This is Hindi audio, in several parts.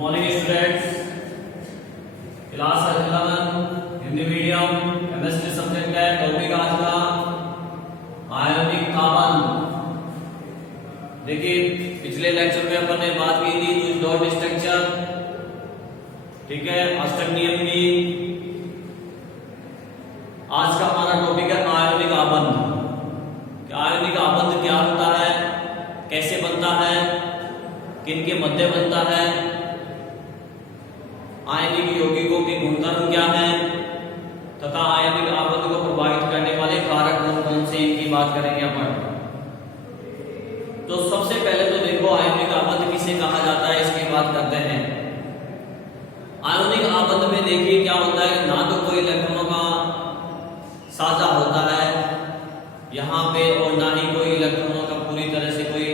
Morning students, class 11 Hindi medium chemistry subject है। टॉपिक आज का आयोनिक कार्बन। देखिए पिछले लेक्चर में अपन ने बात की थी कुछ डॉट स्ट्रक्चर, ठीक है, अष्टक नियम की। आज का हमारा टॉपिक है आयोनिक आबंध। आयोनिक आबंध क्या होता है, कैसे बनता है, किन के मध्य बनता है, आयनिक यौगिकों के गुणधर्म क्या हैं तथा आयनिक आबंध को प्रभावित करने वाले कारक कौन कौन से, इनकी बात करेंगे अपन। तो सबसे पहले तो देखो आयनिक आबंध किसे कहा जाता है, इसकी बात करते हैं। आयनिक आबंध में देखिए क्या होता है, ना तो कोई इलेक्ट्रॉनों का साझा होता है यहाँ पे, और ना ही कोई इलेक्ट्रॉनों का पूरी तरह से कोई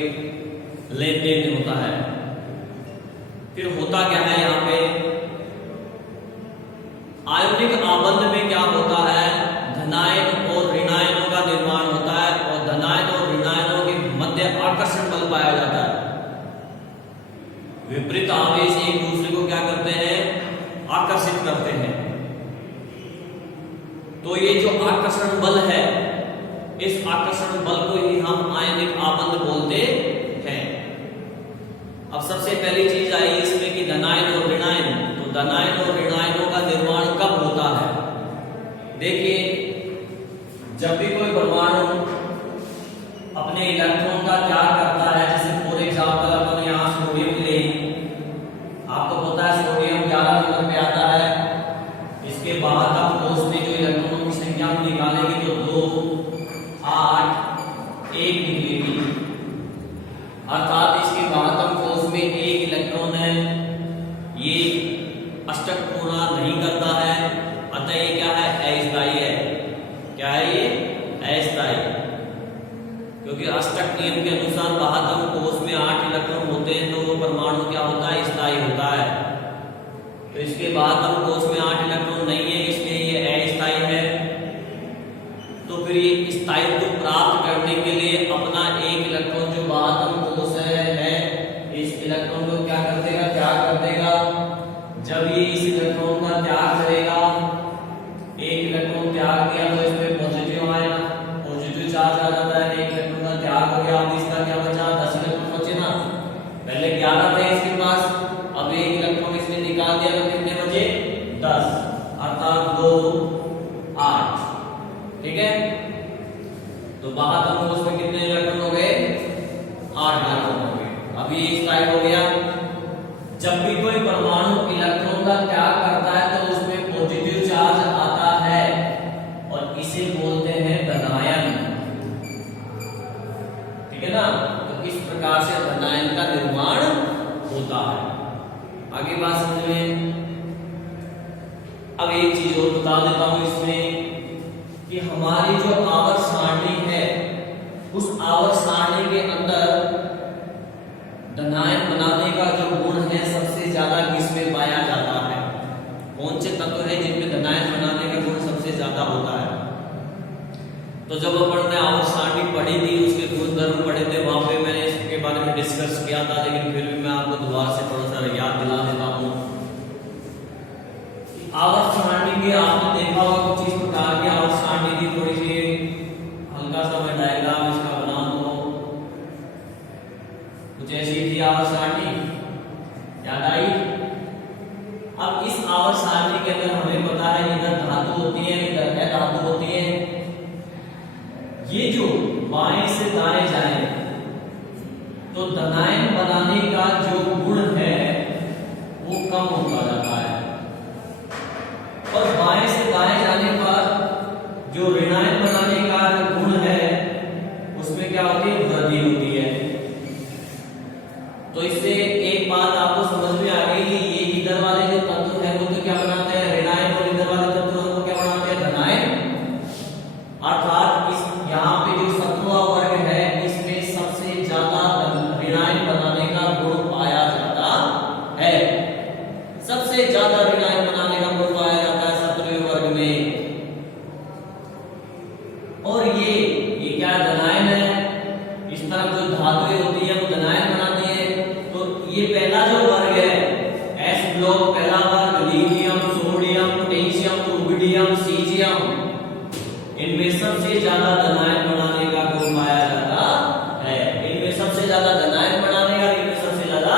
लेन देन होता है। फिर होता क्या है यहाँ पे, आयोनिक आबंध में क्या होता है, धनायन और ऋणायनों का निर्माण होता है, और धनायन और ऋणायनों के मध्य आकर्षण बल पाया जाता है। विपरीत आवेश एक दूसरे को क्या करते हैं, आकर्षित करते हैं। तो ये जो आकर्षण बल है, इस आकर्षण बल को ही हम आयनिक आबंध बोलते हैं। अब सबसे पहली चीज आई इसमें कि धनायन और ऋणायन। तो धनायन और ऋणायनों का निर्माण कब होता है, देखिए जब भी कोई परमाणु अपने इलेक्ट्रॉन का त्याग करता है, जैसे फॉर एग्जाम्पल अपन यहाँ सोडियम ले, आपको पता है सोडियम 11 नंबर पे आता है। इसके बाद आप कोष में जो इलेक्ट्रॉनों की संख्या निकालेंगे तो 2, 8, 1 निकलेगी, अर्थात इसके बाद हम कोष में 1 इलेक्ट्रॉन है, ये अष्टक पूर्ण नहीं करता है, अतः ये क्या है, अस्थायी है। क्या है ये, अस्थायी, क्योंकि अष्टक नियम के अनुसार बाहर कोष में 8 इलेक्ट्रॉन होते हैं तो वो परमाणु क्या होता है, स्थायी होता है। तो इसके बाद हम कोष में 8 इलेक्ट्रॉन नहीं है, इसलिए ये अस्थायी है। तो फिर ये स्थायित्व प्राप्त करने के लिए अपना 1 इलेक्ट्रॉन जो बाहर कोष है, इस इलेक्ट्रॉन को क्या कर देगा, त्याग कर देगा। जब ये इस इलेक्ट्रॉन का त्याग करेगा, 1 इलेक्ट्रॉन त्याग किया तो इसमें पॉजिटिव आएगा, पॉजिटिव चार्ज आ जाता है। 1 इलेक्ट्रॉन का त्याग हो गया, अब इसका क्या बचा, 10 इलेक्ट्रॉन बचे ना। पहले 11 थे इसके पास, अब 1 इलेक्ट्रॉन इसने निकाल दिया तो कितने बचे, 10, अर्थात 2, 8, ठीक है। तो बाहर कोष में कितने इलेक्ट्रॉन हो गए, 8 इलेक्ट्रॉन हो गए। अभी इस टाइप हो गया। जब भी कोई परमाणु इलेक्ट्रॉन का त्याग करता है तो उसमें पॉजिटिव चार्ज आता है और इसे बोलते हैं धनायन, ठीक है ना। तो इस प्रकार से धनायन का निर्माण होता है। आगे बात समझ में। अब एक चीज और बता देता हूं इसमें कि हमारी जो आवर्त सारणी है, उस आवर्त सारणी के अंदर धनायन बनाने का जो गुण है सबसे ज्यादा किसमें पाया जाता है, कौन से तत्व है जिनमें धनायन बनाने का गुण सबसे ज्यादा होता है। तो जब अपन ने आवर्त सारणी पढ़ी थी, उसके गुणधर्म पढ़े थे, वहां पे मैंने इसके बारे में डिस्कस किया था, लेकिन फिर भी मैं आपको दोबारा से थोड़ा सा याद दिला देता हूँ। आवर्त सारणी की आपने देखा होगा कुछ इस प्रकार की आवर्त सारणी की, थोड़ी सी हल्का सा मैं डायग्राम इसका बना दूं, कुछ ऐसी थी आवर्त सारणी, याद आई। अब इस आवर्त सारणी के अंदर हमें पता है इधर धातु होती है, इधर अधातु होती है। ये जो बाएं से दाएं जाए तो धनायन बनाने का जो गुण है वो कम होता जाता है, और बाएं से दाएं जाने पर जो ऋणायन बनाने का गुण है उसमें क्या होती है, वृद्धि होती है। तो इससे एक बात आपको समझ में आ गई कि ये इधर वाले जो तत्व है वो तो क्या बनाते हैं, ऋणायन, और इधर वाले तत्व को क्या बनाते हैं, धनायन। अर्थात इस यहाँ पे जो सत्वा वर्ग है इसमें सबसे ज्यादा ऋणायन बनाने का गुण पाया जाता है, सबसे ज्यादा ऋणायन बनाने का गुण पाया जाता है सत्वे वर्ग में। और ये क्या धनायन है, इस तरफ जो धातुएं होती है वो धनायन बनाती है। तो ये पहला जो वर्ग है लोग पहला वर्ग lithium, sodium, potassium, rubidium, caesium, इनमें सबसे ज्यादा धनायन बनाने का गुण पाया जाता है। इनमें सबसे ज्यादा धनायन बनाने का, इनमें सबसे ज्यादा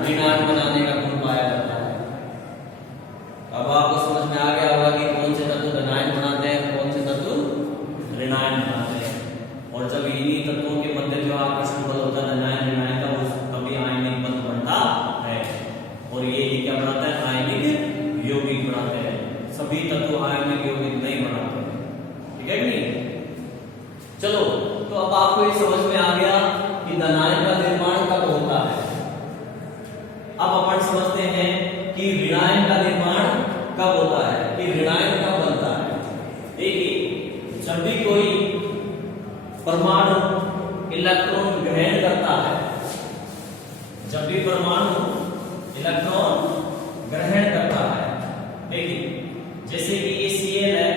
ऋणायन बनाने का गुण पाया जाता है। अब आपको समझ में आ गया होगा कि कौन से तत्व धनायन बनाते हैं, कौन से तत्व ऋणायन बनाते हैं। और जब इन्हीं तत्वों के मध्य जो आकर्षण बल होता है धनायन ऋणायन का, वो तभी आयनिक बल बनता है। और ये क्या बनाता है? आयनिक यौगिक बनाते हैं। सभी तत्व आयनिक यौगिक नहीं बनाते, ठीक है कि नहीं? चलो, तो अब आपको ये समझ में आ गया कि धनायन का निर्माण कब होता है। अब अपन समझते हैं कि ऋणायन का निर्माण कब होता है, कि ऋणायन कब बनता है। देखिए, जब भी कोई परमाणु इलेक्ट्रॉन ग्रहण करता है, जब भी परमाणु इलेक्ट्रॉन ग्रहण करता है, देखिए जैसे कि ये Cl है,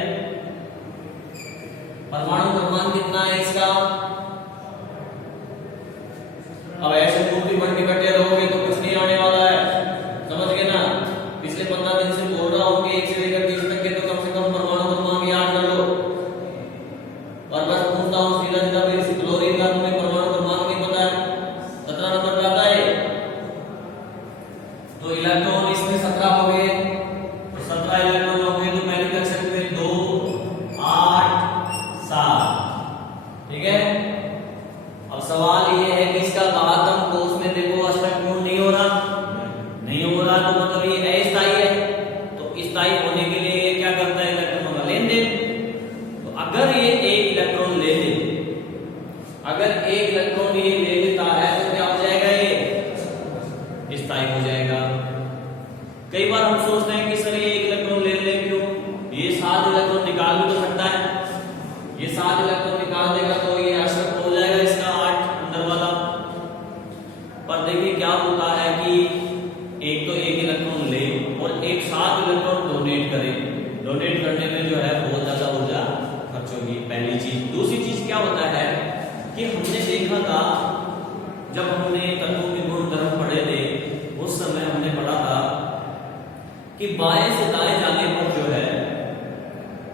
परमाणु क्रमांक कितना है इसका? अब ऐसे मूर्ति बन के बैठे रहोगे तो कुछ नहीं आने वाला है, समझ गए ना? पिछले 15 दिन से बोल रहा हूं कि 1 से लेकर 30 तक के तो कम से कम परमाणु क्रमांक याद कर लो। और बस पूछता हूं सीधा सीधा, फिर क्लोरीन का तुम्हें परमाणु क्रमांक नहीं पता है, 17 नंबर पे आता है। तो इलेक्ट्रॉन इसमें 17 हो गए, तो 17 इलेक्ट्रॉन हो गए, तो पहली कक्षा में 2 8 7, ठीक है। अब सवाल ये है कि इसका बाहतम कोष में देखो अष्टक पूर्ण नहीं हो रहा, नहीं हो रहा, तो मतलब ये अस्थायी है। तो स्थायी होने के लिए ये क्या करता है? इलेक्ट्रॉन का लेन देन। तो अगर ये एक इलेक्ट्रॉन ले ले, अगर एक इलेक्ट्रॉन ये ले लेता है तो क्या हो जाएगा? ये स्थायी हो जाएगा। कई बार हम सोचते हैं कि सर ये एक इलेक्ट्रॉन ले ले, क्यों? ये 7 इलेक्ट्रॉन निकाल भी तो सकता है, ये 7 इलेक्ट्रॉन निकाल देगा तो ये अशक्त हो जाएगा इसका 8 अंदर वाला। पर देखिए क्या होता है कि एक तो एक इलेक्ट्रॉन ले और एक 7 इलेक्ट्रॉन डोनेट करे, डोनेट करने में जो है बहुत ज्यादा ऊर्जा खर्च होगी, पहली चीज। दूसरी चीज क्या होता है कि हमने देखा था, जब हमने तत्वों के गुण धर्म पढ़े थे, उस समय हमने पढ़ा था कि बाएं से दाएं जाने पर जो है,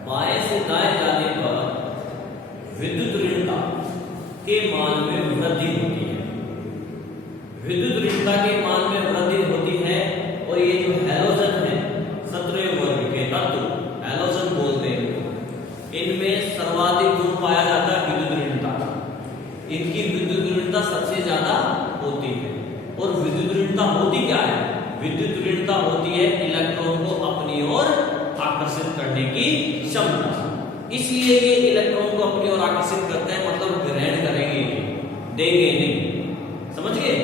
बाएं से दाएं जाने पर विद्युत ऋणता के मान में वृद्धि होती है। विद्युत ऋणता के मान में वृद्धि होती है। और ये जो हैलोजन है, 17वें वर्ग के तत्व हैलोजन बोलते हैं, इनमें सर्वाधिक गुण पाया जाता है विद्युत ऋणता। इनकी विद्युत ऋणता सबसे ज्यादा होती है। और विद्युत ऋणता होती क्या है? विद्युत ऋणता होती है इलेक्ट्रॉन को अपनी ओर आकर्षित करने की क्षमता। इसलिए ये इलेक्ट्रॉन को अपनी ओर आकर्षित करते हैं, मतलब ग्रहण करेंगे, देंगे नहीं, समझ गए?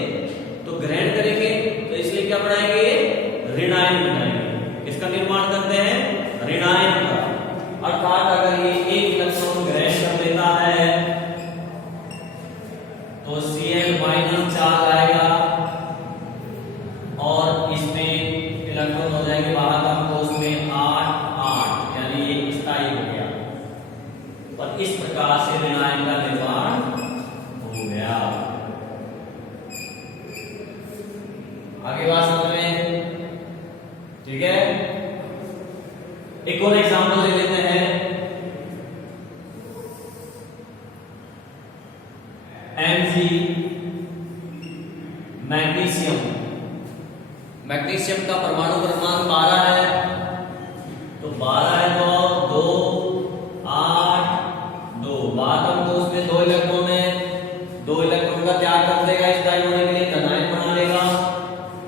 तो ग्रहण करेंगे तो इसलिए क्या बनाएंगे? ऋणायन बनाएंगे। इसका निर्माण करते हैं ऋणायन का। अर्थात अगर ये एक इलेक्ट्रॉन ग्रहण कर लेता है तो Cl- चार्ज आएगा और इसमें इलेक्ट्रॉन हो जाएंगे बाहर कोष में 8 8, यानी ये स्थायी हो गया। और इस प्रकार से ऋणायन का निर्माण हो गया। आगे बात समझ में, ठीक है? एक और एग्जांपल ले लेते हैं। Mg मैग्नीशियम, मैग्नीशियम का परमाणु क्रमांक 12 है। तो 12 है तो 2 8 2, बाहर कोष में 2 इलेक्ट्रॉन है, 2 इलेक्ट्रॉन का त्याग कर देगा स्थायी होने के लिए, धनायन बना लेगा।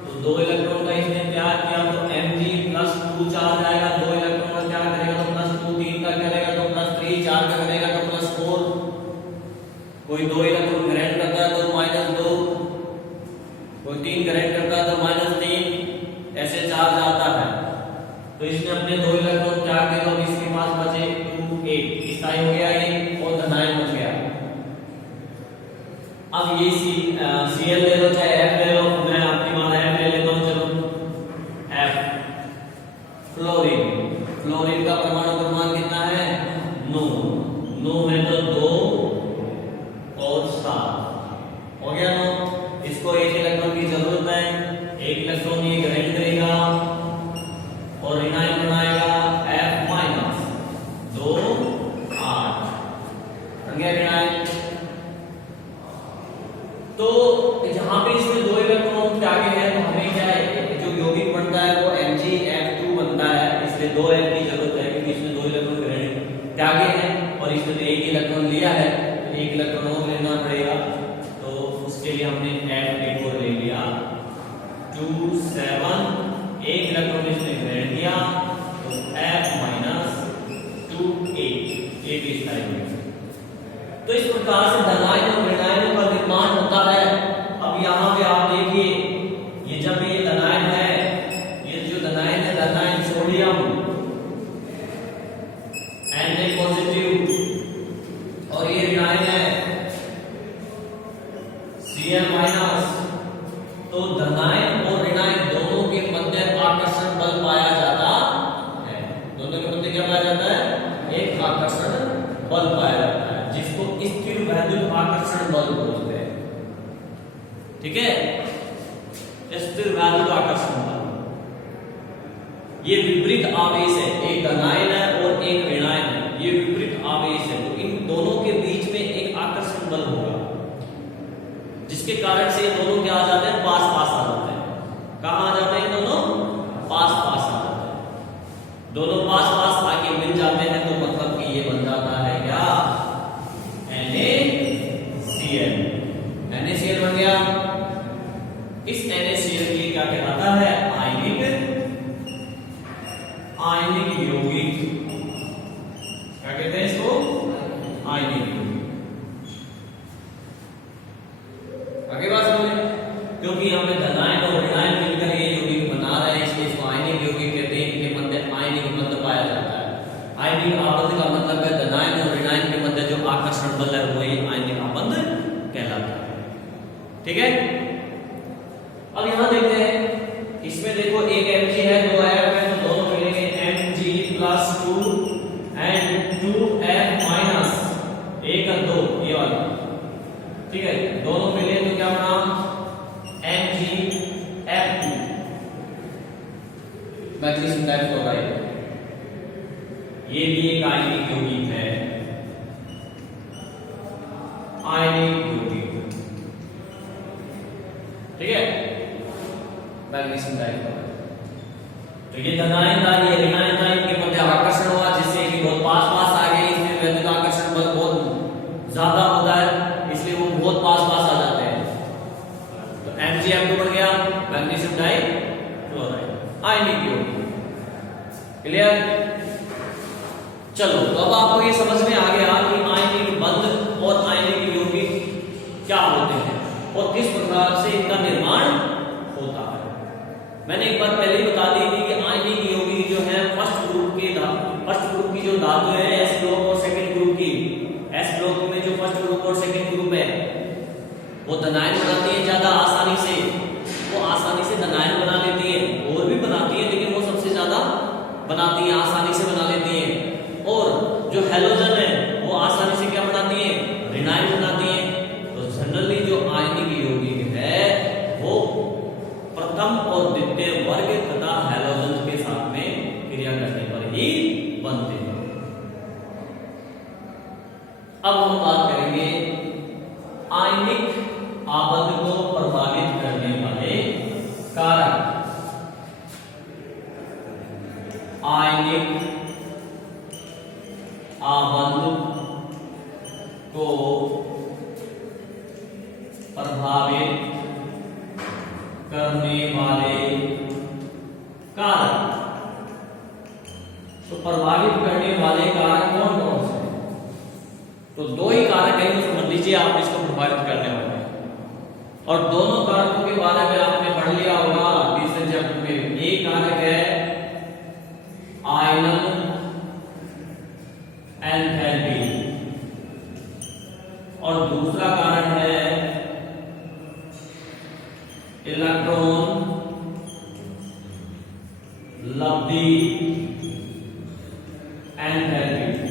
तो 2 इलेक्ट्रॉन का इसने त्याग किया तो Mg+2 चार्ज आएगा। 2 इलेक्ट्रॉन का त्याग करेगा तो +2, 3 का करेगा तो +3, 4 का करेगा तो +4। कोई 2 इलेक्ट्रॉन ग्रहण करता है तो -2, कोई 3 ग्रहण करता है तो -3, ऐसे चार्ज आता है। तो इसने अपने 2 इलेक्ट्रॉन त्याग दिए तो इसके पास बचे 2 8, स्थायी हो गया ये और धनायन बच गया। अब ये Cl ले लो चाहे F ले लो, मैं आपकी मान F ले लेता हूं, चलो F। फ्लोरीन, फ्लोरीन का परमाणु क्रमांक कितना है? 9, 9 है तो 2 और 7 हो गया 9। इसको एक इलेक्ट्रॉन की जरूरत है, एक इलेक्ट्रॉन ये ग्रहण करेगा 2n की जरूरत है क्योंकि इसमें 2 इलेक्ट्रॉन ग्रेड त्यागे हैं और इसमें तो 1 इलेक्ट्रॉन लिया है, तो 1 इलेक्ट्रॉन और लेना पड़ेगा। तो उसके लिए हमने f एक और ले लिया 2 7, 1 इलेक्ट्रॉन इसने ग्रेड दिया तो f माइनस 2a, ये भी इस टाइप में। तो इस प्रकार से धनायन और ऋणायनों का निर्माण होता है। अब यहाँ पे आप देखिए, ये जब ये धनायन है, ये जो धनायन है, धनायन सोडियम Na पॉजिटिव, और ये ऋणायन है Cl माइनस। तो धनायन और ऋणायन दोनों के मध्य आकर्षण बल पाया जाता है। दोनों के मध्य क्या पाया जाता है? एक आकर्षण बल पाया जाता है, जिसको स्थिर वैद्युत आकर्षण बल बोलते हैं। ठीक है, स्थिर वैद्युत आकर्षण बल। ये विपरीत आवेश है, एक धनायन है और एक ऋणायन है, ये विपरीत आवेश है। तो इन दोनों के बीच में एक आकर्षण बल होगा, जिसके कारण से ये दोनों क्या आ जाते हैं? पास पास आ जाते हैं। कहां आ जाते हैं? दोनों पास पास आ जाते हैं। दोनों पास पास आके मिल जाते हैं, तो मतलब कि ये बन जाता है क्या? NaCl। NaCl बन गया। इस NaCl की क्या कहलाता है? आयनिक यौगिक। क्या कहते हैं इसको? आयनिक यौगिक। आगे बात समझे? क्योंकि यहाँ पे धनायन और ऋणायन मिलकर ये यौगिक बना रहे हैं, इसलिए इसको आयनिक यौगिक कहते हैं। इनके मध्य आयनिक बंध पाया जाता है। आयनिक आबंध का मतलब है धनायन और ऋणायन के मध्य जो आकर्षण बल है वो ये आयनिक आबंध कहलाता है। ठीक है, अब यहां देखते हैं, इसमें देखो एक Mg है, 2 F है, तो दोनों मिलेंगे Mg+2 एंड 2F माइनस 1 और 2, ये वाला। ठीक है, दोनों मिले तो क्या बना? MgF2, magnesium dichloride. ये भी एक आयनिक यौगिक है, आयनिक यौगिक। ठीक है, मैग्नीशियम डाइक्लोराइड। तो ये धनायन था, ये ऋणायन था, इनके मध्य आकर्षण हुआ, जिससे कि बहुत पास पास आ गए। इसमें वैद्युत आकर्षण बल बहुत ज्यादा होता है, इसलिए वो बहुत पास पास आ जाते हैं। तो MgF2 बन गया मैग्नीशियम डाइक्लोराइड, आयनिक यौगिक। क्लियर? चलो, तो अब आपको ये समझ में आ गया कि आयनिक बंध और आयनिक यौगिक क्या होते हैं और किस प्रकार से इनका निर्माण होता है। मैंने एक बार पहले ही बता दी थी कि आयनिक यौगिक जो है फर्स्ट ग्रुप की जो धातु है, एस ब्लॉक और सेकंड ग्रुप की, एस ब्लॉक में जो फर्स्ट ग्रुप और सेकंड ग्रुप है वो धनायन बनाती है ज्यादा आसानी से। वो आसानी से धनायन बना लेती है, और भी बनाती है, लेकिन वो सबसे ज्यादा बनाती है, आसानी से बना लेती है। और जो हैलोजन है वो आसानी से क्या बनाती है? ऋणायन बनाती है। तो जनरली जो आयनिक यौगिक है वो प्रथम और द्वितीय वर्ग तथा हैलोजन के साथ में क्रिया करने पर ही बनते हैं। अब हम बात करेंगे आयनिक आबंध को प्रभावित करने वाले कारक। आयनिक आबंध को प्रभावित करने वाले कारक। तो प्रभावित करने वाले कारक कौन कौन से? तो 2 ही कारक है, तो समझ लीजिए आप इसको प्रभावित करने वाले हैं। और दोनों कारकों के बारे में आपने पढ़ लिया होगा तीसरे चैप्टर में। एक कारक है आयनन एंथैल्पी और दूसरा कारक है इलेक्ट्रॉन लब्धि एंथैल्पी।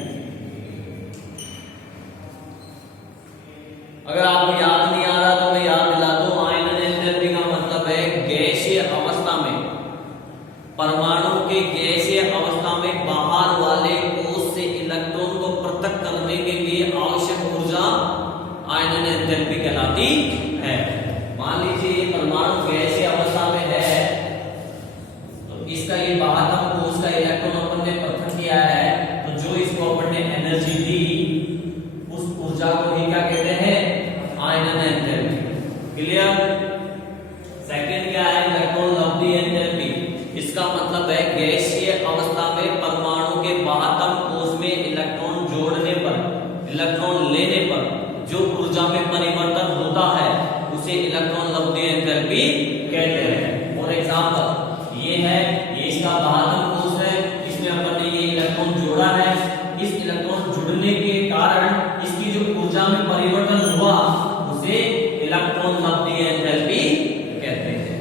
अगर आपको याद नहीं आ रहा तो मैं याद दिला दूं, आयनन एंथैल्पी का मतलब है गैसीय अवस्था में, परमाणु के गैसीय अवस्था में बाहर वाले कोश से इलेक्ट्रॉन को पृथक करने के लिए आवश्यक ऊर्जा आयनन एंथैल्पी कहलाती है। मान लीजिए परमाणु गैसीय अवस्था में है, तो इसका ये बाहर का कोश का इलेक्ट्रॉन अपन मतलब है गैसीय अवस्था में परमाणु के बाह्यतम कोश में इलेक्ट्रॉन जोड़ने पर, इलेक्ट्रॉन लेने पर जो ऊर्जा में परिवर्तन होता है उसे इलेक्ट्रॉन लब्धि एंथैल्पी कहते हैं। फॉर एग्जांपल ये है, ये इसका बाह्यतम कोश है, इसमें अपन ने ये इलेक्ट्रॉन जोड़ा है, इस इलेक्ट्रॉन जुड़ने के कारण इसकी जो ऊर्जा में परिवर्तन हुआ उसे इलेक्ट्रॉन लब्धि एंथैल्पी कहते हैं।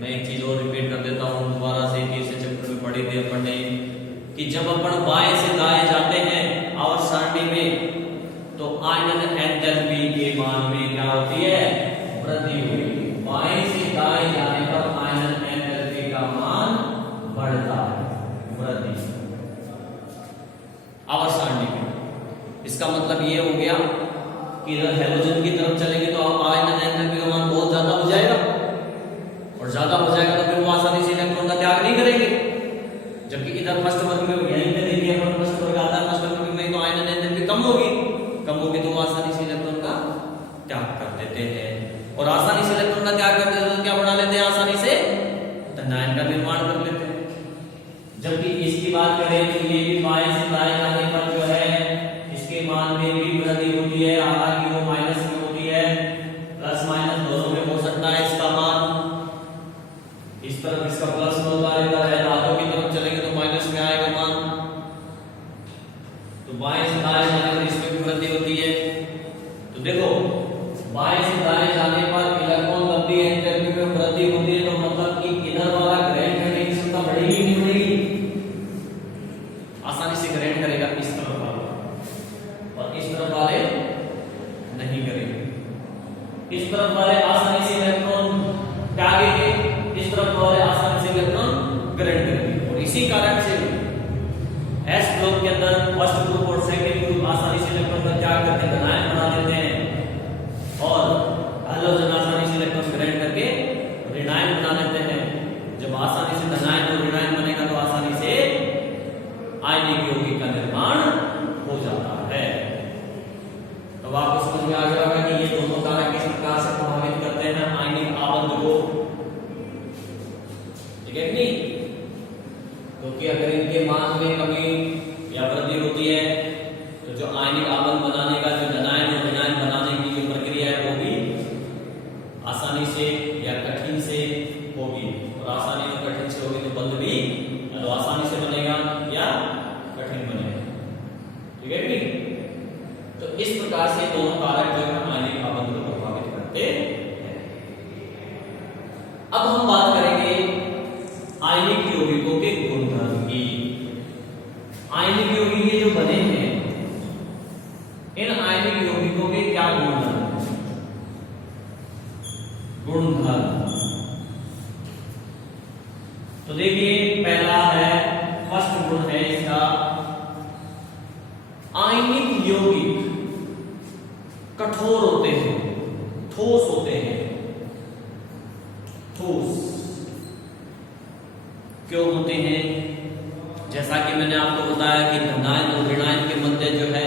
मैं एक चीज और रिपीट कर देता हूं दोबारा से, तीसरे चैप्टर में पढ़ी थी अपन ने कि जब अपन बाएं से दाएं जाते हैं आवर्त सारणी में तो आयनन एंथैल्पी के मान में क्या होती है, वृद्धि होगी। बाएं से दाएं जाने पर आयनन एंथैल्पी का मान बढ़ता है, वृद्धि आवर्त सारणी में। इसका मतलब ये हो गया कि इधर हैलोजन की तरफ चलेंगे तो आयनन एंथैल्पी का मान बहुत ज्यादा हो जाएगा, और ज्यादा हो जाएगा तो फिर वो आसानी से इलेक्ट्रॉन का त्याग नहीं करेंगे। जबकि इधर फर्स्ट वर्ग में यहीं पे देखिए अपन फर्स्ट वर्ग आता है, फर्स्ट वर्ग में तो आयनन एंथैल्पी कम होगी तो वो आसानी से इलेक्ट्रॉन का त्याग कर देते हैं। और आसानी से इलेक्ट्रॉन का त्याग करते हैं तो क्या बना लेते हैं, आसानी से धनायन का निर्माण कर लेते हैं। जबकि इसकी बात करें तो ये भी बाएं से दाएं जाने पर जो है इसके मान में भी वृद्धि होती है, हालांकि वो माइनस में होती है, प्लस माइनस दोनों में हो सकता है इसका मान। इस तरफ इसका प्लस में होता रहता है, धातु की तरफ चलेंगे तो माइनस में आएगा मान। तो बाएं से दाएं जाने पर इसमें भी वृद्धि होती है। तो देखो बाएं से दाएं जाने पर इलेक्ट्रॉन लब्धि एंथैल्पी में वृद्धि होती है, तो मतलब कि इधर वाला ग्रहण करने की क्षमता बढ़ेगी नहीं बढ़ेगी, आसानी से ग्रहण करेगा इस तरफ वाला, और इस तरफ वाले नहीं करेंगे। इस तरफ वाले आसानी से इलेक्ट्रॉन त्यागेंगे, इस तरफ वाले आसानी से इलेक्ट्रॉन ग्रहण करेंगे। और इसी कारण से एस ग्रुप के अंदर फर्स्ट ग्रुप और सेकंड ग्रुप आसानी से इलेक्ट्रॉन का त्याग करके धनायन बना देते हैं, और हैलोजन आसानी से इलेक्ट्रॉन ग्रहण करके ऋणायन बना देते हैं। जब आसानी से धनायन और ऋणायन बनेगा तो आसानी से आयनिक यौगिक का निर्माण हो जाता है। तो आपको समझ में आ गया होगा कि ये दोनों कारक किस प्रकार से प्रभावित करते हैं आयनिक आबंध को, ठीक है नहीं? क्योंकि अगर इनके मान में कमी या वृद्धि होती है तो जो आयनिक आबंध बनाने का, जो धनायन और ऋणायन बनाने की जो प्रक्रिया है वो भी आसानी से या कठिन से होगी। और आसानी और कठिन से होगी तो बंध भी तो आसानी से बनेगा या कठिन बनेगा, ठीक है नहीं? तो इस प्रकार से दोनों कारक जो है आयनिक आबंध को प्रभावित करते हैं। अब हम बात करेंगे आयनिक यौगिकों के गुणधर्म की। आयनिक यौगिक जो बने हैं, इन आयनिक यौगिकों के क्या गुणधर्म हैं? गुणधर्म तो देखिए, पहला है, फर्स्ट गुण है इसका, आयनिक यौगिक कठोर होते हैं, ठोस होते हैं। ठोस क्यों होते हैं? जैसा कि मैंने आपको बताया कि धनायन और ऋणायन के मध्य जो है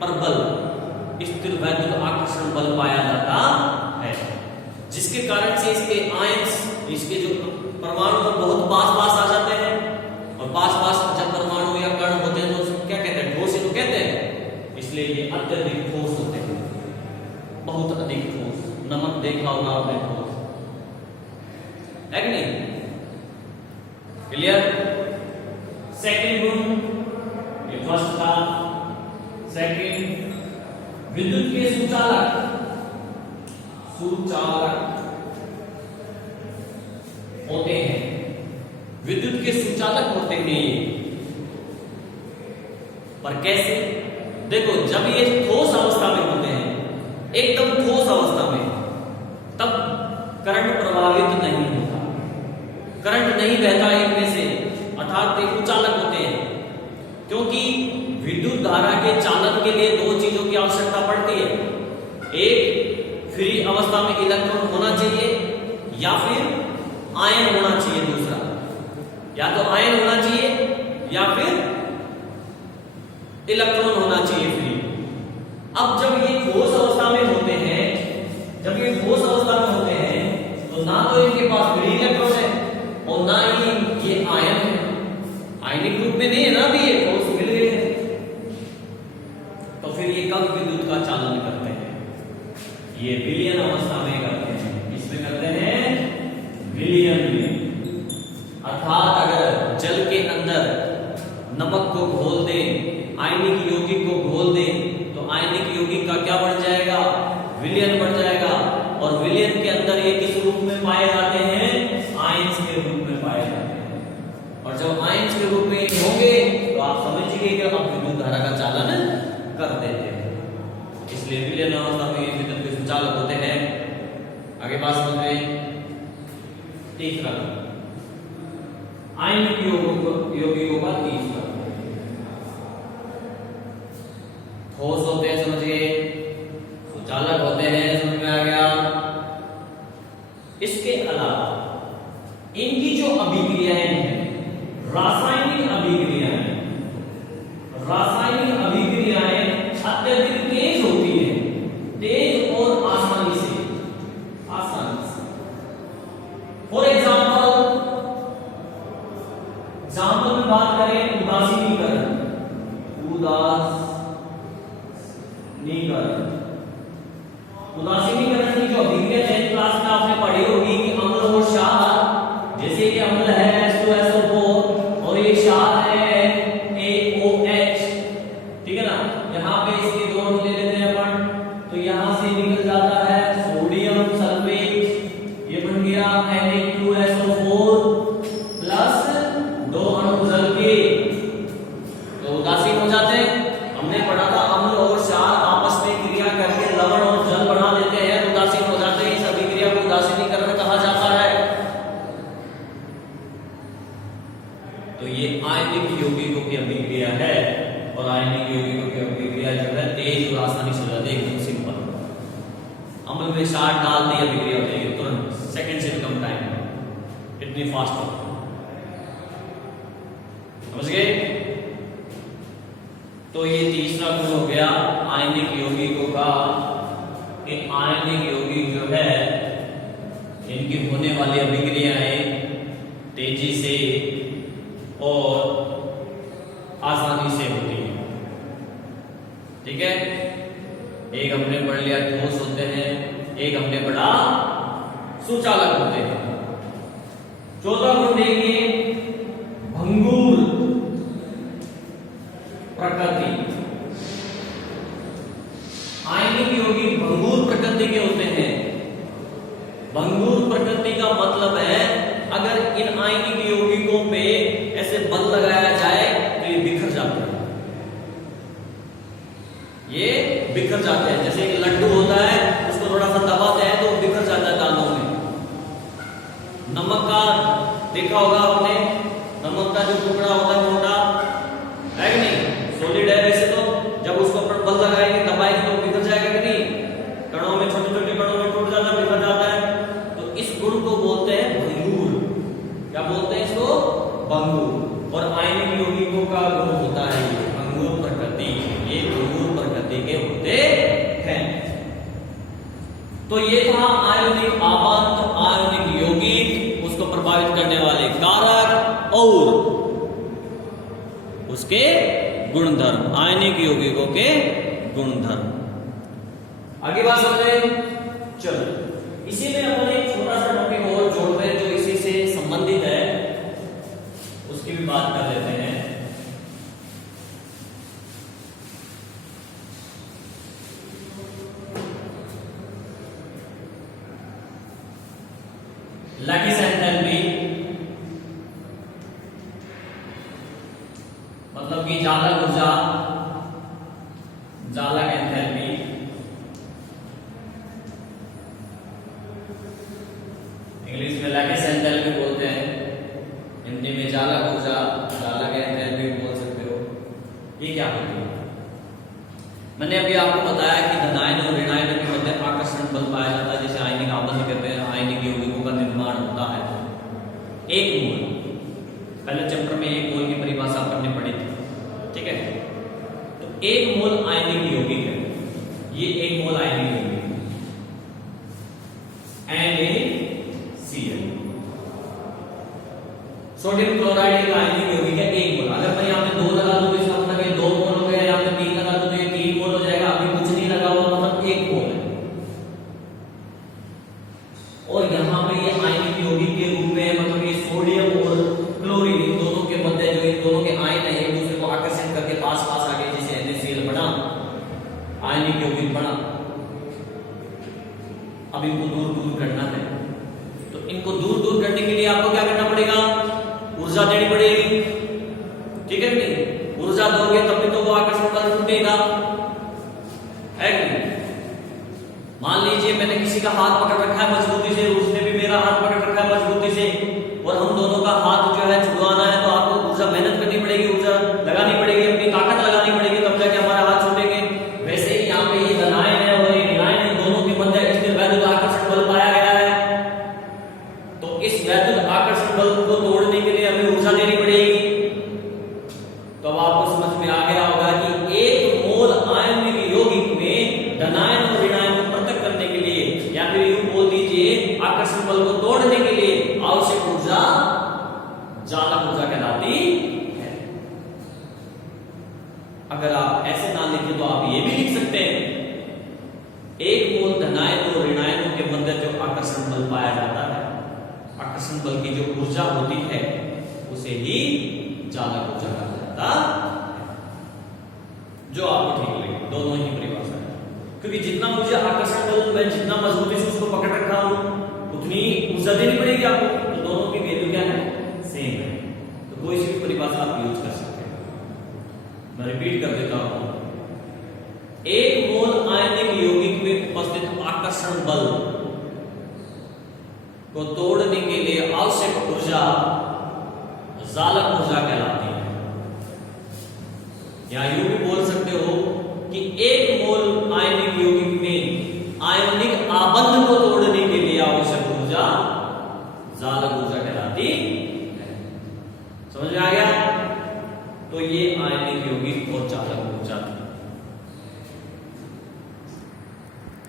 प्रबल स्थिर वैद्युत आकर्षण बल पाया जाता है, जिसके कारण से इसके आयंस, इसके जो परमाणु बहुत पास आ जाते हैं। और पास जब परमाणु या कण होते हैं तो क्या कहते हैं, ठोस ही तो कहते हैं। इसलिए ये अत्यधिक ठोस होते हैं, बहुत अधिक ठोस। नमक देखा होगा आपने, ठोस है कि नहीं? क्लियर? सेकंड गुण, ये फर्स्ट था। सेकंड, विद्युत के सुचालक होते हैं, विद्युत के सुचालक होते हैं ये। पर कैसे? देखो, जब ये ठोस अवस्था में होते हैं, एकदम ठोस अवस्था में, तब करंट प्रभावित नहीं होता, करंट नहीं बहता इनमें से, अर्थात ये कुचालक होते हैं। क्योंकि विद्युत धारा के चालन के लिए दो चीजों की आवश्यकता पड़ती है, एक फ्री अवस्था में इलेक्ट्रॉन होना चाहिए या फिर आयन होना चाहिए। दूसरा, या तो आयन होना चाहिए या फिर इलेक्ट्रॉन होना चाहिए फ्री। अब जब ये ठोस अवस्था में होते हैं, तो ना तो इनके पास फ्री इलेक्ट्रॉन है आयनिक रूप में नहीं है ना अभी, ये ठोस मिल गए हैं, तो फिर ये कब विद्युत का चालन करते हैं? ये विलयन अवस्था में करते हैं। इसमें करते हैं विलयन में। अर्थात अगर जल के अंदर नमक को घोल दें, आयनिक यौगिक को घोल दें, तो आयनिक यौगिक का क्या बढ़ जाएगा? विलयन बढ़ जाएगा। और विलयन के अंदर ये किस रूप में पाए जाते हैं? आयंस के रूप में पाए जाते हैं। और जब आयंस के रूप में होंगे तो आप समझिए कि अब विद्युत धारा का चालन कर देते हैं। इसलिए विलयन अवस्था में विद्युत के संचालक होते हैं। आगे बात समझ में। तीसरा आयनिक यौगिकों का तीसरा ठोस होते हैं, समझ गए, सुचालक होते हैं, समझ में आ गया। इसके अलावा इनकी जो अभिक्रियाएं हैं, रासायनिक अभिक्रियाएं, रासायनिक अभिक्रियाएं अत्यधिक तेज होती है, तेज और आसानी से। फॉर एग्जाम्पल में बात करें उदासीनीकरण, उदासीनीकरण की जो अभिक्रिया 10th क्लास में आपने पढ़ी होगी कि अम्ल और क्षार, जैसे कि अम्ल है H2SO4 और ये क्षार है AOH, ठीक है ना। यहाँ पे इसके दोनों ले लेते हैं अपन, तो यहाँ से निकल जाता है सोडियम सल्फेट, ये बन गया Na2SO4 प्लस 2 अणु जल के, तो उदासीन हो जाते हैं। हमने पढ़ा था अम्ल और क्षार आपस में क्रिया करके लवण और जल बना देते हैं, उदासीन हो जाते हैं। इस अभिक्रिया को उदासीनीकरण कहा जाता है। तो ये आयनिक यौगिकों की अभिक्रिया है, और आयनिक यौगिकों की अभिक्रिया जो है तेज और आसानी से हो जाती है, एकदम सिंपल। अम्ल में क्षार डाल दी अभिक्रिया हो जाएगी तुरंत, सेकंड से कम टाइम में, इतनी फास्ट हो। समझ गए? तो ये तीसरा गुण हो गया आयनिक यौगिकों का, कि आयनिक यौगिक जो है इनकी होने वाली अभिक्रियाएं तेजी से और आसानी से होती है। ठीक है, एक हमने पढ़ लिया ठोस होते हैं, एक हमने पढ़ा सुचालक होते हैं। चौथा गुण देखिए भंगुर प्रकृति। आयनिक यौगिक भंगुर प्रकृति के होते हैं। भंगुर प्रकृति का मतलब है अगर इन आयनिक यौगिकों पे ऐसे बल लगाया जाए तो ये बिखर जाते हैं, ये बिखर जाते हैं। जैसे एक लड्डू होता है, उसको थोड़ा सा दबाते हैं तो बिखर जाता है दानों में। नमक का देखा होगा आपने, नमक का जो टुकड़ा होता है मोटा है कि नहीं, सॉलिड है वैसे तो, जब उसको अपन बल लगाएंगे दबाएंगे तो बिखर जाएगा कि नहीं, कणों में छोटे छोटे कणों में टूट जाता है, बिखर जाता है। तो इस गुण को बोलते हैं भंगुर। क्या बोलते हैं इसको? भंगुर। और आयनिक यौगिकों का गुण होता है ये भंगुर प्रकृति, ये भंगुर प्रकृति के होते हैं। तो ये था आयनिक आबंध, आयनिक यौगिक, उसको प्रभावित करने वाले कारक और उसके गुणधर्म, आयनिक यौगिकों के गुणधर्म। आगे बात समझें। चलो इसी में अपन एक छोटा सा टॉपिक और जोड़ते हैं जो इसी से संबंधित है, उसकी भी बात कर लेते हैं। लैटिस एंथैल्पी मतलब कि जालक ऊर्जा, जालक एंथैल्पी। इंग्लिश में लैटिस एंथैल्पी बोलते हैं, हिंदी में जालक ऊर्जा, जालक एंथैल्पी बोल सकते हो। ये क्या होती है? मैंने अभी आपको बताया कि धनायन और ऋणायन के मध्य आकर्षण बल पाया जाता है, जैसे आयनिक आबंध कहते हैं, आयनिक यौगिकों का निर्माण होता है। एक मोल, पहले चैप्टर में एक मोल की परिभाषा आपने पढ़ी थी, ठीक है। तो एक मोल आयनिक यौगिक है, ये एक मोल आयनिक यौगिक NaCl। सोडियम क्लोराइड का आयनिक यौगिक है 1 मोल। अगर मैं यहाँ पे 2 लगा दूं तो इसका मतलब ये 2 मोल हो गया, यहाँ पे 3 लगा दूं तो ये 3 मोल हो जाएगा। अभी कुछ नहीं लगा हुआ मतलब 1 मोल है। और यहाँ पे ये आयनिक यौगिक के रूप में मतलब ये सोडियम और क्लोरीन इन दोनों के मध्य जो इन दोनों के आयन है एक दूसरे को आकर्षण करके पास पास आके जैसे NaCl बना, आयनिक यौगिक बना। अब इनको दूर दूर करना है, तो इनको दूर दूर करने के लिए आपको क्या करना पड़ेगा? ऊर्जा देनी पड़ेगी, ठीक है नहीं? ऊर्जा दोगे तब भी तो वो आकर्षण बल टूटेगा, है कि नहीं? मान लीजिए मैंने किसी का हाथ पकड़ रखा है मजबूती से, उसने भी मेरा हाथ पकड़ रखा है मजबूती से, और हम दोनों का हाथ जो है छुड़वाना है, तो आपको ऊर्जा मेहनत करनी पड़ेगी, ऊर्जा लगानी पड़ेगी, अपनी ताकत लगानी पड़ेगी, तब जाके हमारा हाथ छूटेंगे। वैसे ही यहाँ पे ये धनायन है और ये ऋणायन है, दोनों के मध्य स्थिर वैद्युत आकर्षण बल पाया गया है। तो इस वैद्युत आकर्षण बल को तोड़ने के लिए हमें ऊर्जा देनी पड़ेगी। तो अब आपको समझ में आ गया होगा कि 1 मोल आयनिक यौगिक में धनायन और ऋणायन को पृथक करने के लिए, या फिर यूं बोल दीजिए आकर्षण बल को तोड़ने के लिए आवश्यक ऊर्जा चालक ऊर्जा कहलाती है। अगर आप ऐसे ना लिखें तो आप ये भी लिख सकते हैं 1 मोल धनायन और ऋणायनों के मध्य जो आकर्षण बल पाया जाता है, आकर्षण बल की जो ऊर्जा होती है उसे ही चालक ऊर्जा कहा जाता है। जो आपको ठीक लगे, दोनों ही परिभाषा है, क्योंकि जितना मुझे आकर्षण बल मैं जितना मजबूती से उसको पकड़ रखा हूं उतनी ऊर्जा देनी पड़ेगी आपको। तो दोनों की वैल्यू क्या है? सेम है। तो कोई सी भी परिभाषा आप यूज कर सकते हैं। मैं रिपीट कर देता हूं, 1 मोल आयनिक यौगिक में उपस्थित आकर्षण बल को तोड़ने के लिए आवश्यक ऊर्जा चालक ऊर्जा कहलाती है। या यूं भी बोल सकते हो कि 1 मोल आयनिक यौगिक में आयनिक आबंध को तोड़ने के लिए आवश्यक ऊर्जा चालक ऊर्जा कहलाती है। समझ में आ गया? तो ये आयनिक यौगिक और चालक ऊर्जा